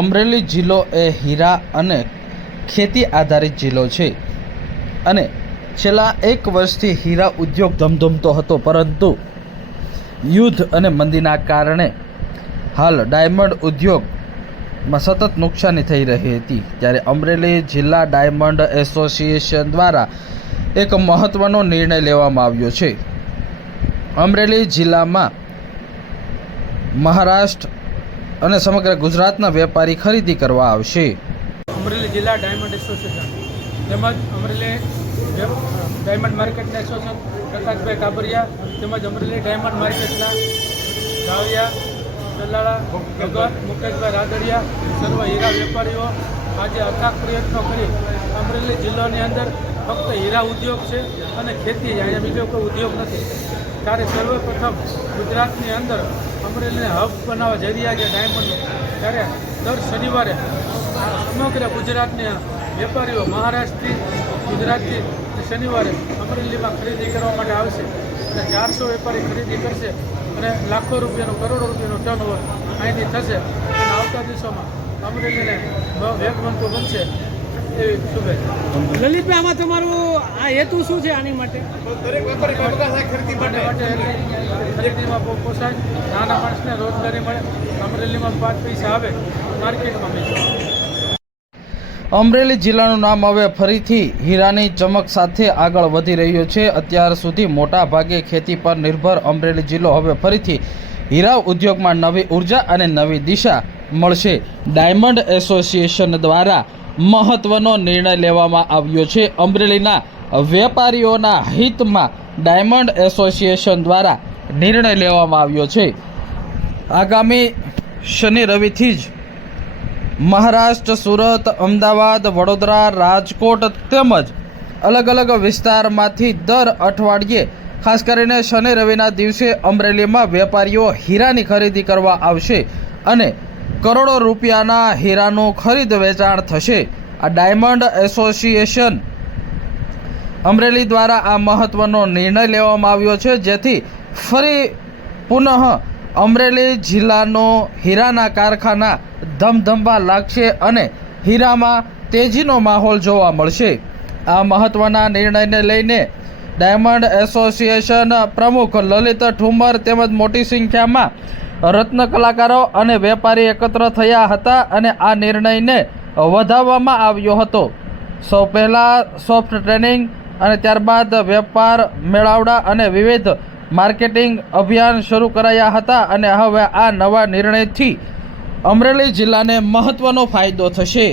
અમરેલી જિલ્લો એ હીરા અને ખેતી આધારિત જિલ્લો છે અને છેલ્લા એક વર્ષથી હીરા ઉદ્યોગ ધમધમતો હતો, પરંતુ યુદ્ધ અને મંદીના કારણે હાલ ડાયમંડ ઉદ્યોગમાં સતત નુકસાની થઈ રહી હતી। ત્યારે અમરેલી જિલ્લા ડાયમંડ એસોસિએશન દ્વારા એક મહત્વનો નિર્ણય લેવામાં આવ્યો છે। અમરેલી જિલ્લામાં મહારાષ્ટ્ર અને સમગ્ર ગુજરાતના વેપારી ખરીદી કરવા આવશે। અમરેલી જિલ્લા ડાયમંડ એસોસિએશન તેમજ અમરેલી ડાયમંડ માર્કેટના એસોસિએશન પ્રકાશભાઈ કાબરિયા તેમજ અમરેલી ડાયમંડ માર્કેટના જાવિયા ચલાળા ભગત મુકેશભાઈ રાદડિયા સર્વ હીરા વેપારીઓ આજે અથાગ પ્રયત્નો કરી અમરેલી જિલ્લાની અંદર ફક્ત હીરા ઉદ્યોગ છે અને ખેતી છે, અહીંયા બીજો કોઈ ઉદ્યોગ નથી। ત્યારે સર્વપ્રથમ ગુજરાતની અંદર અમરેલીને હબ બનાવવા જઈ રહ્યા છે ડાયમંડનો। ત્યારે દર શનિવારે સમગ્ર ગુજરાતના વેપારીઓ મહારાષ્ટ્રથી ગુજરાતથી શનિવારે અમરેલીમાં ખરીદી કરવા માટે આવશે અને 400 વેપારી ખરીદી કરશે અને લાખો રૂપિયાનું કરોડો રૂપિયાનું ટર્નઓવર અહીંથી થશે અને આવતા દિવસોમાં અમરેલીને વેગવંતુ બનશે એવી શુભેચ્છા। લલિતભાઈ, આમાં તમારું આ હેતુ શું છે આની માટે? દરેક વેપારી ખરીદીમાં પોસાય, નાના માણસને રોજગારી મળે, અમરેલીમાં 5 પૈસા આવે, માર્કેટમાં બેસે। અમરેલી જિલ્લાનું નામ હવે ફરીથી હીરાની ચમક સાથે આગળ વધી રહ્યું છે। અત્યાર સુધી મોટા ભાગે ખેતી પર નિર્ભર અમરેલી જિલ્લો હવે ફરીથી હીરા ઉદ્યોગમાં નવી ઉર્જા અને નવી દિશા મળશે। ડાયમંડ એસોસિએશન દ્વારા મહત્વનો નિર્ણય લેવામાં આવ્યો છે। અમરેલીના વેપારીઓના હિતમાં ડાયમંડ એસોસિએશન દ્વારા નિર્ણય લેવામાં આવ્યો છે। આગામી શનિ રવિથી જ મહારાષ્ટ્ર, સુરત, અમદાવાદ, વડોદરા, રાજકોટ તેમજ અલગ અલગ વિસ્તારમાંથી દર અઠવાડિયે ખાસ કરીને શનિ રવિના દિવસે અમરેલીમાં વેપારીઓ હીરાની ખરીદી કરવા આવશે અને કરોડો રૂપિયાના હીરાનું ખરીદ વેચાણ થશે। આ ડાયમંડ એસોસિએશન અમરેલી દ્વારા આ મહત્વનો નિર્ણય લેવામાં આવ્યો છે, જેથી ફરી પુનઃ અમરેલી જિલ્લાનો હીરાના કારખાના ધમધમવા લાગશે અને હીરામાં તેજીનો માહોલ જોવા મળશે। આ મહત્વના નિર્ણયને લઈને ડાયમંડ એસોસિએશન પ્રમુખ લલિત ઠુમર તેમજ મોટી સંખ્યામાં રત્ન કલાકારો અને વેપારી એકત્ર થયા હતા અને આ નિર્ણયને વધાવવામાં આવ્યો હતો। સૌ પહેલાં સોફ્ટ ટ્રેનિંગ અને ત્યારબાદ વેપાર મેળાવડા અને વિવિધ માર્કેટિંગ અભિયાન શરૂ કરાયા હતા અને હવે આ નવા નિર્ણયથી અમરેલી જિલ્લાને મહત્વનો ફાયદો થશે।